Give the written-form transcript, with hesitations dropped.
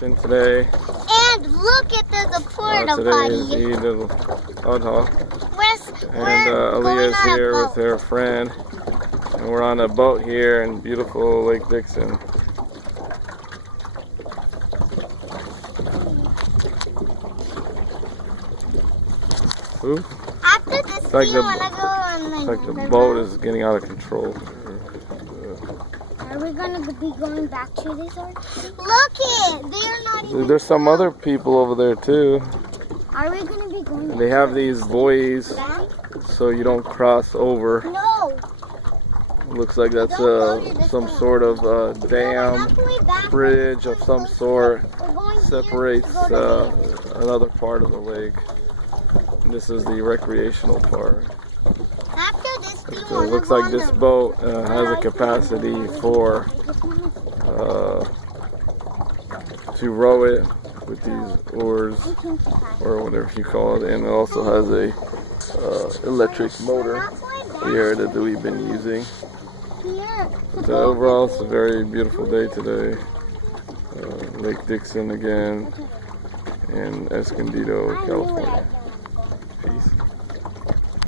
Dixon today. And look at the porta Today is potty. Eid al-Adha. And We're Aaliyah's going on here a with boat. her friend. And we're on a boat here in beautiful Lake Dixon. Ooh. After this, It's like we want to go on It's like the boat is getting out of control. Are we going to be going back to this one? Look it! They're not even... There's some other people over there too. Are we going to be going And they have these buoys back? so you don't cross over. No! Looks like that's some sort of dam, bridge of some sort, separates another part of the lake. And this is the recreational part. After this, It looks like this boat has a capacity for to row it with these oars or whatever you call it, and it also has a electric motor here that we've been using. So overall, it's a very beautiful day today. Lake Dixon again in Escondido, California. Peace.